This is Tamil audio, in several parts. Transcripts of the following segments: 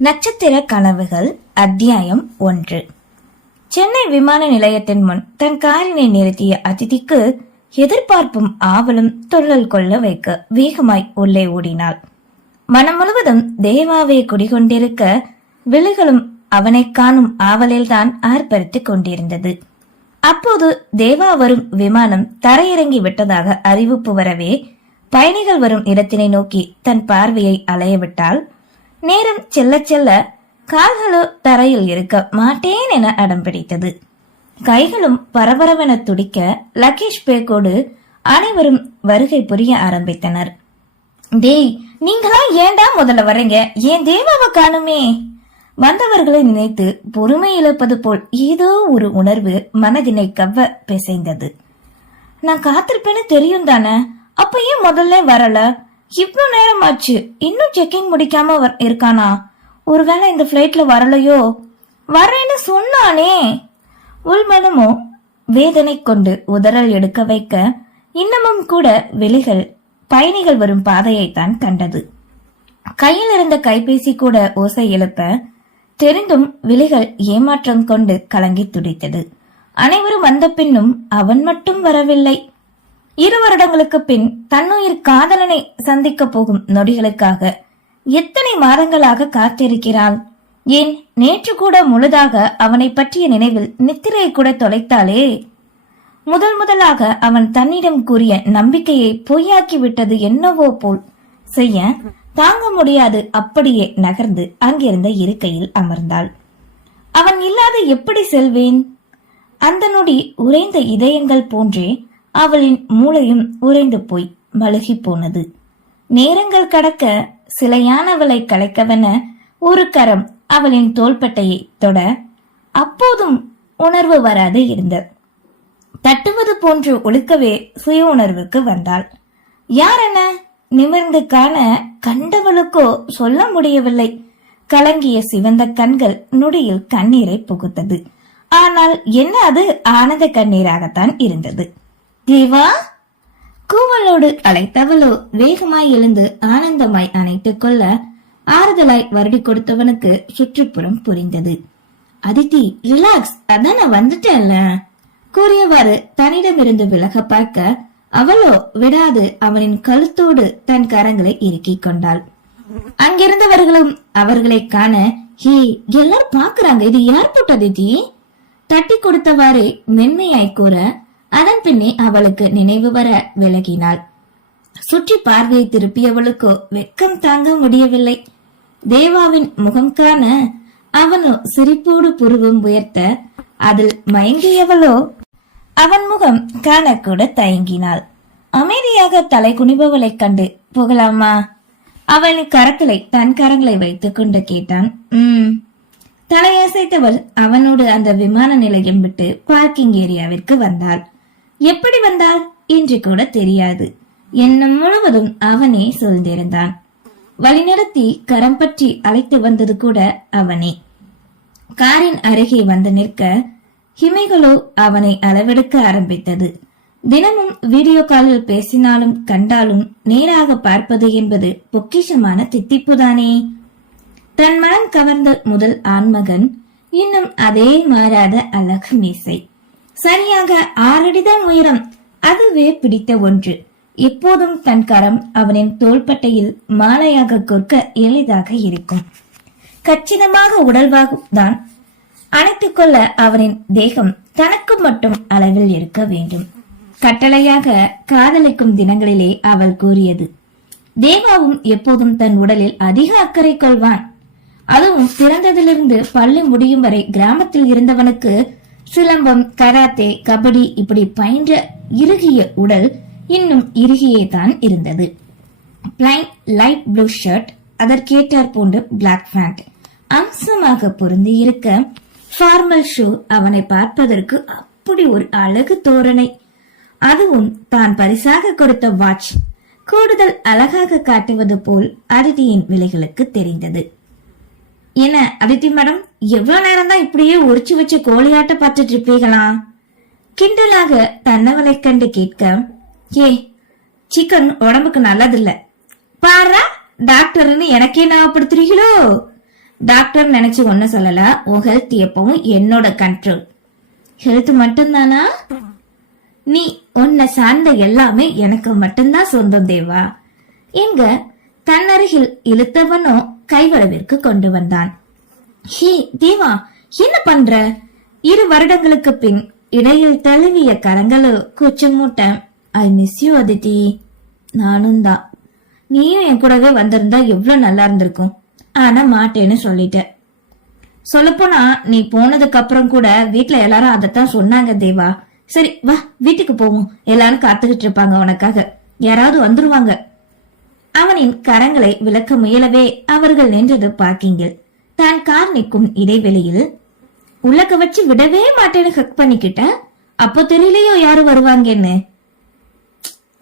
நட்சத்திர கனவுகள் அத்தியாயம் 1. சென்னை விமான நிலையத்தின் முன் தன் காரினை நிறுத்திய அதிதிக்கு எதிர்பார்ப்பும் ஆவலும் துள்ளல் கொள்ள வைக்க வேகமாய் உள்ளே ஓடினாள். மனம் முழுவதும் தேவாவை குடிகொண்டிருக்க விழிகளும் அவனை காணும் ஆவலில்தான் ஆர்ப்பரித்துக் கொண்டிருந்தது. அப்போது தேவா வரும் விமானம் தரையிறங்கி விட்டதாக அறிவிப்பு வரவே பயணிகள் வரும் இடத்தினை நோக்கி தன் பார்வையை அலையவிட்டால் நேரம் செல்ல செல்ல கால்களோ தரையில் இருக்க மாட்டேன் என அடம் பிடித்தது. கைகளும் பரபரவென துடிக்க லக்கேஜ் பேக்கோடு அனைவரும் வருகை புரிய ஆரம்பித்தனர். டேய், நீங்களா ஏண்டா முதல்ல வரீங்க? ஏன் தேவாவை காணுமே? வந்தவர்களை நினைத்து பொறுமை இழப்பது போல் ஏதோ ஒரு உணர்வு மனதினை கவ்வ பிசைந்தது. நான் காத்திருப்பேன்னு தெரியும் தானே, அப்ப ஏன் முதல்ல வரல? இவ்வளவு நேரம் ஆச்சு, இன்னும் செக்கிங் முடிக்காம இருக்கானா? ஒருவேளை இந்த பிளைட்ல வரலையோ? வரேன்னு சொன்னானே. உள்மனமோ வேதனை கொண்டு உதறல் எடுக்க வைக்க இன்னமும் கூட விழிகள் பயணிகள் வரும் பாதையைத்தான் கண்டது. கையில் இருந்த கைபேசி கூட ஓசை எழுப்ப தெரிந்தும் விழிகள் ஏமாற்றம் கொண்டு கலங்கி துடித்தது. அனைவரும் வந்த பின்னும் அவன் மட்டும் வரவில்லை. 2 வருடங்களுக்கு பின் தன்னுயிர் காதலனை சந்திக்க போகும் நொடிகளுக்காக எத்தனை மாதங்களாக காத்திருக்கிறாள். ஏன் நேற்று கூட முழுதாக அவனை பற்றிய நினைவில் நித்திரையை கூட தொலைத்தாளே. முதலாக அவன் தன்னிடம் கூறிய நம்பிக்கையை பொய்யாக்கி விட்டது என்னவோ போல் செய்ய தாங்க முடியாது அப்படியே நகர்ந்து அங்கிருந்த இருக்கையில் அமர்ந்தாள். அவன் இல்லாத எப்படி செல்வேன்? அந்த நொடி உறைந்த இதயங்கள் போன்றே அவளின் மூளையும் உறைந்து போய் மழுகி போனது. நேரங்கள் கடக்க சிலையானவளை கலைக்கவென ஒரு கரம் அவளின் தோள்பட்டையை தொட அப்போதும் உணர்வு வராது இருந்தது. தட்டுவது போன்று ஒழுக்கவே சுய உணர்வுக்கு வந்தாள். யார் என நிமிர்ந்து காண கண்டவளுக்கோ சொல்ல முடியவில்லை. கலங்கிய சிவந்த கண்கள் நொடியில் கண்ணீரை புகுத்தது. ஆனால் என்ன அது ஆனந்த கண்ணீராகத்தான் இருந்தது. தேவா, கூவலோடு அழைத்தவளோ வேகமாய் எழுந்து ஆனந்தமாய் அணைத்துக் கொள்ள ஆறுதலாய் வருடி கொடுத்தவனுக்கு சுற்றுப்புறம் புரிந்தது. அதித்தி, ரிலாக்ஸ், அதான் நான் வந்துட்டேன்ல கூறியவாறு தன்னிடமிருந்து விலக பார்க்க அவளோ விடாது அவனின் கழுத்தோடு தன் கரங்களை இறுக்கிக் கொண்டாள். அங்கிருந்தவர்களும் அவர்களை காண, ஹே, எல்லாரும் பாக்குறாங்க, இது யார் போட்ட அதித்தி? தட்டி கொடுத்தவாறு மென்மையாய் கூற அதன் பின்னே அவளுக்கு நினைவு வர விலகினாள். சுற்றி பார்வையை திருப்பியவளுக்கோ வெக்கம் தாங்க முடியவில்லை. தேவாவின் முகம் காண அவனோ சிரிப்போடு புருவம் உயர்த்த அதில் மயங்கியவளோ அவன் முகம் காணக்கூட தயங்கினாள். அமைதியாக தலை குனிபவளை கண்டு போகலாமா? அவளின் கரங்களை தன் கரங்களை வைத்துக் கொண்டு கேட்டான். தலையசைத்தவள் அவனோடு அந்த விமான நிலையம் விட்டு பார்க்கிங் ஏரியாவிற்கு வந்தாள். எப்படி வந்தாள் என்று கூட தெரியாது. எண்ணம் முழுவதும் அவனே சொல்ந்திருந்தான். வழிநடத்தி கரம் பற்றி அழைத்து வந்தது கூட அவனே. காரின் அருகே வந்து நிற்க இமைகளோ அவனை அளவெடுக்க ஆரம்பித்தது. தினமும் வீடியோ காலில் பேசினாலும் கண்டாலும் நேராக பார்ப்பது என்பது பொக்கிஷமான தித்திப்புதானே. தன் மனம் கவர்ந்த முதல் ஆண்மகன், இன்னும் அதே மாறாத அழகு மீசை, சரியாக 6 அடிதான் உயரம், அதுவே பிடித்த ஒன்று. எப்போதும் தன் கரம் அவனின் தோள்பட்டையில் மாலையாக கொற்க எளிதாக இருக்கும். கச்சிதமாக உடல்வாகுதான் அணைத்துக் கொள்ள அவனின் தேகம் தனக்கு மட்டும் அளவில் இருக்க வேண்டும். கட்டளையாக காதலிக்கும் தினங்களிலே அவள் கூறியது. தேவாவும் எப்போதும் தன் உடலில் அதிக அக்கறை கொள்வான். அதுவும் பிறந்ததிலிருந்து பள்ளி முடியும் வரை கிராமத்தில் இருந்தவனுக்கு சிலம்பம், கராத்தே, கபடி இப்படி பயின்ற இறுகிய உடல் இன்னும் இறுகியே தான் இருந்தது. பிளைன் லைட் ப்ளூ ஷர்ட், அதற்கேற்றார் போன்று பிளாக் பேண்ட் அம்சமாக பொருந்தி இருக்க, ஃபார்மல் ஷூ அவனை பார்ப்பதற்கு அப்படி ஒரு அழகு தோரணை. அதுவும் தான் பரிசாக கொடுத்த வாட்ச் கூடுதல் அழகாக காட்டுவது போல் அதிதியின் விலைகளுக்கு தெரிந்தது. என்ன அதித்தி மேடம், எவ்வளவு நேரம் தான் இப்படியே உரிச்சு வச்ச கோழியாட்ட பார்த்துட்டு இருப்பீங்களா? கிண்டலாக தன்னவளை கண்டு கேட்க, ஏ, சிக்கன் உடம்புக்கு நல்லதில்ல பாரா, டாக்டர்னு எனக்கே ஞாபகப்படுத்துறீங்களோ? டாக்டர் நினைச்சு ஒண்ணு சொல்லல, உன் ஹெல்த் எப்பவும் என்னோட கண்ட்ரோல். ஹெல்த் மட்டும்தானா? நீ உன்னை சார்ந்த எல்லாமே எனக்கு மட்டும்தான் சொந்தம் தேவா. எங்க தன்னருகில் இழுத்தவனோ கைவளவிற்கு கொண்டு வந்தான். ஹே தேவா, என்ன பண்ற? 2 வருடங்களுக்கு பின் இடையில் தழுவிய கரங்களோ கூச்சமூட்ட. I miss you Aditi. நானும் தான். நீயும் என் கூடவே வந்திருந்தா எவ்வளவு நல்லா இருந்திருக்கும். ஆனா மாட்டேன்னு சொல்லிட்ட. சொல்லப்போனா நீ போனதுக்கு அப்புறம் கூட வீட்டுல எல்லாரும் அதத்தான் சொன்னாங்க தேவா. சரி வா, வீட்டுக்கு போவோம். எல்லாரும் காத்துக்கிட்டு இருப்பாங்க உனக்காக. யாராவது வந்துருவாங்க. அவனின் கரங்களை விளக்க முயலவே அவர்கள் நின்றது பார்க்கிங்கில். தான் கார் நிற்கும் இடைவெளியில் உள்ளக்க வச்சு விடவே மாட்டேன்னு ஹக் பண்ணிக்கிட்ட. அப்போ தெரியலையோ யாரு வருவாங்கன்னு.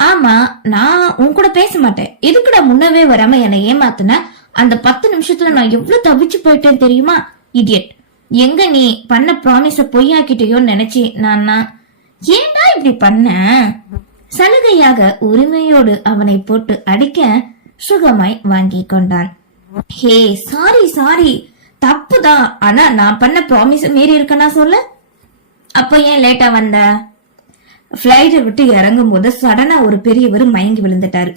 ஆமா, நான் உன் கூட பேச மாட்டேன். எதுக்குடா முன்னவே வராம என்னை ஏமாத்துன? அந்த 10 நிமிஷத்துல நான் எவ்வளவு தவிச்சு போயிட்டேன் தெரியுமா? இடியட். எங்க நீ பண்ண ப்ராமிஸ பொய்யாக்கிட்டயோன்னு நினைச்சு நான் ஏன்டா இப்படி பண்ண? சலுகையாக உரிமையோடு அவனை போட்டு அடிக்க சுகமாய் வாங்கி கொண்டான். ஹே சாரி, தப்புதான். ஆனா நான் பண்ண ப்ராமிஸ மீறி இருக்கனா சொல்ல. அப்ப ஏன் லேட்டா வந்த? பிளைட்டை விட்டு இறங்கும் போது சடனா ஒரு பெரியவர் மயங்கி விழுந்துட்டாரு.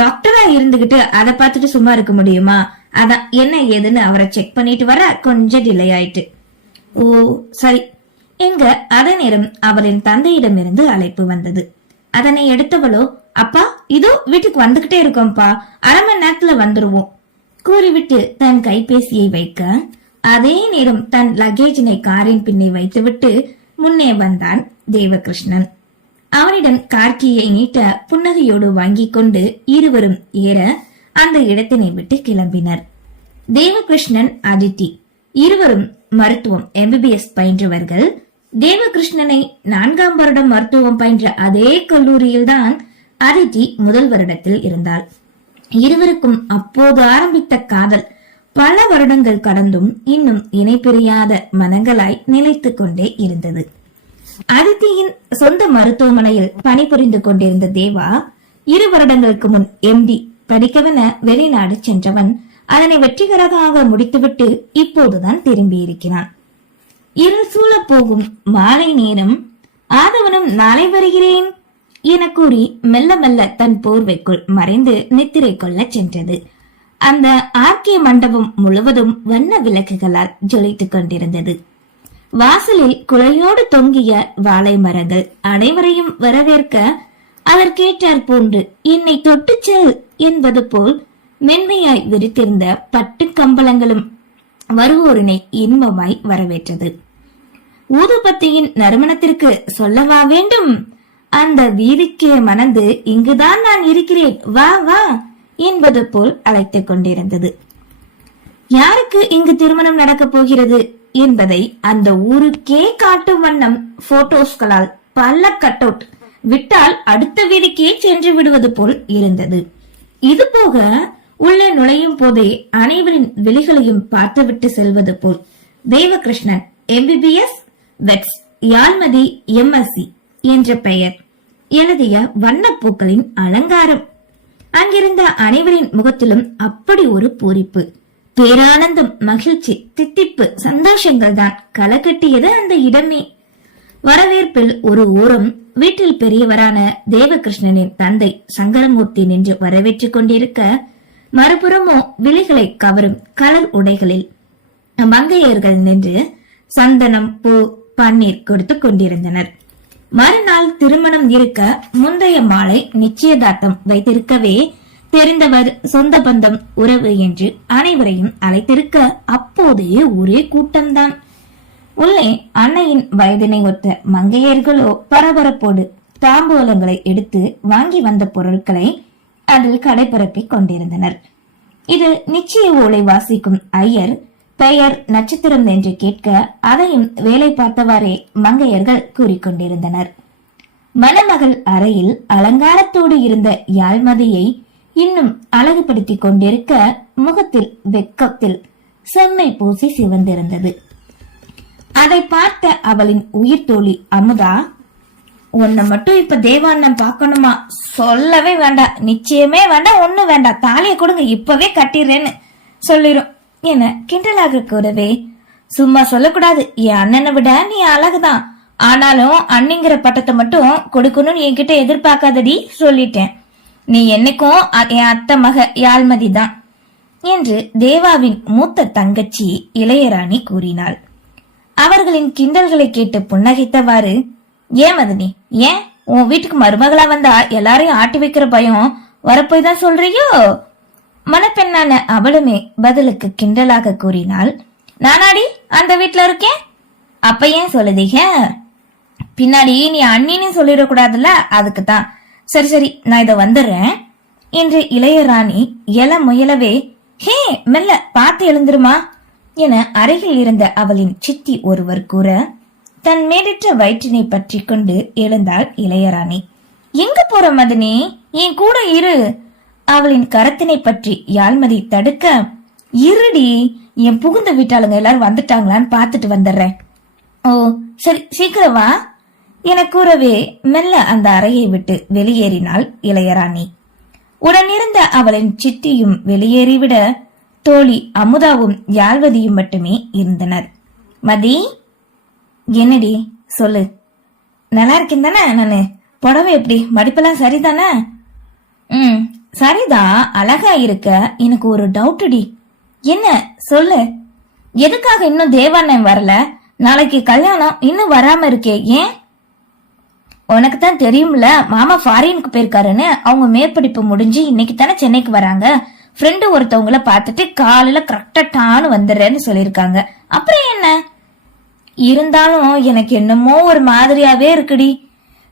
டாக்டரா இருந்துகிட்டு அதை பார்த்துட்டு சும்மா இருக்க முடியுமா? அதான் என்ன ஏதுன்னு அவரை செக் பண்ணிட்டு வர கொஞ்சம் டிலே ஆயிட்டு. ஓ சரி. எங்க அதே நேரம் அவரின் தந்தையிடமிருந்து அழைப்பு வந்தது. அதனை எடுத்தவளோ, அப்பா இதோ வீட்டுக்கு வந்துகிட்டே இருக்கோம்ப்பா, 1/2 மணி நேரத்துல வந்துருவோம் கூறிவிட்டு தன் கைபேசியை வைக்க, அதே நேரம் தன் லக்கேஜினை காரின் பின்னே வைத்துவிட்டு முன்னே வந்தான் தேவகிருஷ்ணன். அவனிடம் கார்கியை நீட்ட புன்னகையோடு வாங்கிக் கொண்டு இருவரும் ஏற அந்த இடத்தினை விட்டு கிளம்பினர். தேவகிருஷ்ணன், அதித்தி இருவரும் மருத்துவம் MBBS பயின்றவர்கள். தேவகிருஷ்ணனை 4ஆம் வருடம் மருத்துவம் பயின்ற அதே கல்லூரியில்தான் அதித்தி முதல் வருடத்தில் இருந்தாள். இருவருக்கும் அப்போது ஆரம்பித்த காதல் பல வருடங்கள் கடந்தும் இன்னும் இணை பிரியாத மனங்களாய் நிலைத்துக் கொண்டே இருந்தது. அதித்தியின் சொந்த மருத்துவமனையில் பணிபுரிந்து கொண்டிருந்த தேவா 2 வருடங்களுக்கு முன் MD படிக்கவென வெளிநாடு சென்றவன் அதனை வெற்றிகரமாக முடித்துவிட்டு இப்போதுதான் திரும்பி இருக்கிறான். இருள் சூழ போகும் மாலை நேரம் ஆதவனும் நாளை வருகிறேன் என கூறி மெல்ல மெல்ல தன் போர்வைக்குள் மறைந்து நித்திரை கொள்ள சென்றது. அந்த ஆர்க்கிய மண்டபம் முழுவதும் வண்ண விளக்குகளால் ஜொலித்துக் கொண்டிருந்தது. வாசலில் குழையோடு தொங்கிய வாழை மரங்கள் அனைவரையும் வரவேற்க அதற்கேற்றார் போன்று என்னை தொட்டு செல் என்பது போல் மென்மையாய் விரித்திருந்த பட்டு கம்பளங்களும் வருவோரினை இன்பமாய் வரவேற்றது. ஊதுபத்தியின் நறுமணத்திற்கு சொல்லவா வேண்டும்? அந்த வீதிக்கே மணந்து இங்குதான் நான் இருக்கிறேன், வா வா என்பது போல் அழைத்துக் கொண்டிருந்தது. யாருக்கு இங்கு திருமணம் நடக்கப் போகிறது என்பதை அந்த ஊருக்கே காட்டும் வண்ணம் போட்டோஸ்களால் பல கட் அவுட் விட்டால் அடுத்த வீதிக்கே சென்று விடுவது போல் இருந்தது. இது போக உள்ளே நுழையும் போதே அனைவரின் விழிகளையும் பார்த்துவிட்டு செல்வது போல் தேவகிருஷ்ணன் MBBS வெட்ஸ் யாழ்மதி MSc என்ற பெயர் எழுதிய வண்ணப்பூக்களின் அலங்காரம். அங்கிருந்த அனைவரின் முகத்திலும் அப்படி ஒரு பூரிப்பு, பேரானந்தம், மகிழ்ச்சி, தித்திப்பு, சந்தோஷங்கள் தான் களை கட்டியது அந்த இடமே. வரவேற்பில் ஒரு ஓரம் வீட்டில் பெரியவரான தேவகிருஷ்ணனின் தந்தை சங்கரமூர்த்தி நின்று வரவேற்றுக் கொண்டிருக்க, மறுபுறமோ விழிகளை கவரும் கலர் உடைகளில் மங்கையர்கள் நின்று சந்தனம், பூ, பன்னீர் கொடுத்து கொண்டிருந்தனர். மறுநாள் திருமணம் இருக்க முந்தைய மாலை நிச்சயதார்த்தம் வைத்திருக்கவே தெரிந்தவர், சொந்த பந்தம், உறவு என்று அனைவரையும் அழைத்திருக்க அப்போதே ஒரே கூட்டம்தான். உள்ளே அன்னையின் வயதினை ஒத்த மங்கையர்களோ பரபரப்போடு தாம்பூலங்களை எடுத்து வாங்கி வந்த பொருட்களை அதில் கடைபரப்பிக் கொண்டிருந்தனர். இது நிச்சய ஓலை வாசிக்கும் ஐயர் பெயர் நட்சத்திரம் என்று கேட்க அதையும் வேலை பார்த்தவாறே மங்கையர்கள் கூறிக்கொண்டிருந்தனர். மணமகள் அறையில் அலங்காரத்தோடு இருந்த யாழ்மதியை இன்னும் அழகுபடுத்திக் கொண்டிருக்க முகத்தில் வெக்கத்தில் செம்மை பூசி சிவந்திருந்தது. அதை பார்த்த அவளின் உயிர் தோழி அமுதா, உன்னை மட்டும் இப்ப தேவாண்ணன் பாக்கணுமா? சொல்லவே வேண்டாம், நிச்சயமே வேண்டாம், ஒண்ணு வேண்டாம், தாலியை கொடுங்க இப்பவே கட்டிடுறேன்னு சொல்லிரும். என கிண்டலாக கூறவே, சும்மா சொல்லக்கூடாது, என் அண்ணனை விட நீ அழகுதான், ஆனாலும் அண்ணிங்கிற பட்டத்தை மட்டும் கொடுக்கணும்னு என்கிட்ட எதிர்பார்க்காதடி, சொல்லிட்டேன். நீ என்னைக்கும் என் அத்தை மக யாழ்மதி தான் என்று தேவாவின் மூத்த தங்கச்சி இளையராணி கூறினாள். அவர்களின் கிண்டல்களை கேட்டு புன்னகைத்தவாறு, ஏன் மதனி, ஏன் உன் வீட்டுக்கு மருமகளா வந்தா எல்லாரையும் ஆட்டி வைக்கிற பயம் வரப்போய் தான் சொல்றியோ? மணப்பெண்ணான அவளுமே பதிலுக்கு கிண்டலாக கூறினாள், நானாடி அந்த வீட்டுல இருக்கேன், அப்ப ஏன் சொல்லுதீங்க? பின்னாடி நீ அண்ணின்னு சொல்லிடக்கூடாதுல்ல, அதுக்கு தான். சரி சரி, நான் இத வந்துடுறேன் என்று இளையராணி எல முயலவே, ஹே மெல்ல பார்த்து எழுந்துருமா என அருகில் இருந்த அவளின் சித்தி ஒருவர் கூற, தன் மேலிட்ட வயிற்றினை பற்றி கொண்டு எழுந்தாள் இளையராணி. எங்க போற மதனி, என் கூட இரு. அவளின் கரத்தினை பற்றி யாழ்மதி தடுக்க, இருடி, என் புகுந்த வீட்டாளுங்க எல்லாரும் வந்துட்டாங்களான்னு பாத்துட்டு வந்துடுறேன். ஓ சரி, சீக்கிரம் வா என கூறவே மெல்ல அந்த அறையை விட்டு வெளியேறினாள் இளையராணி. உடனிருந்த அவளின் சித்தியும் வெளியேறிவிட தோழி அமுதாவும் யாழ்வதியும் மட்டுமே இருந்தனர். மதி, என்னடி சொல்லு, நல்லா இருக்கேன் தானே? நானு புடவை எப்படி, மடிப்பெல்லாம் சரிதானே? சரிதான், அழகா இருக்க. எனக்கு ஒரு டவுட்டுடி. என்ன சொல்லு. எதுக்காக இன்னும் தேவாண்ணன் வரல? நாளைக்கு கல்யாணம், இன்னும் வராம இருக்கே, ஏன்? உனக்கு தான் தெரியும்ல, மாமா ஃபாரினுக்கு போயிருக்காருன்னு. அவங்க மேற்படிப்பு முடிஞ்சு இன்னைக்கு தானே சென்னைக்கு வராங்க. ஃப்ரெண்டு ஒருத்தவங்கள பார்த்துட்டு காலையில கரெக்டா டான்னு வந்துடுறேன்னு சொல்லிருக்காங்க. அப்புறம் என்ன? இருந்தாலும் எனக்கு என்னமோ ஒரு மாதிரியாவே இருக்குடி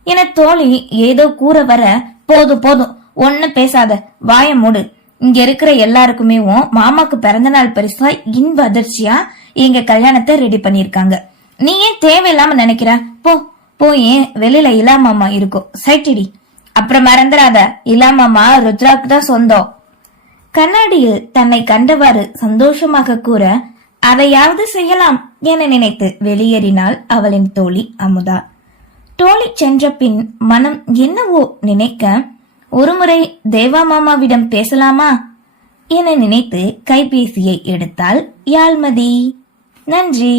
என தோழி ஏதோ கூற வர, போதும் போதும், ஒன்னு பேசாத, வாய மூடு. இங்க இருக்கிற எல்லாருக்குமே மாமாக்கு பிறந்த நாள் பரிசா இன்ப அதிர்ச்சியா எங்க கல்யாணத்தை ரெடி பண்ணிருக்காங்க. நீ ஏன் தேவையில்லாம நினைக்கிற? போ போய் வெளியில இலாமாமா இருக்கும், சைட்டிடி. அப்புறம் மறந்துடாத, இலாமாமா ருத்ராக்கு தான் சொந்தம். கண்ணாடியில் தன்னை கண்டவாறு சந்தோஷமாக கூற, அதையாவது செய்யலாம் என நினைத்து வெளியேறினாள் அவளின் தோழி அமுதா. தோழி சென்ற பின் மனம் என்னவோ நினைக்க, ஒருமுறை தேவா மாமாவிடம் பேசலாமா என நினைத்து கைபேசியை எடுத்தாள் யாழ்மதி. நன்றி.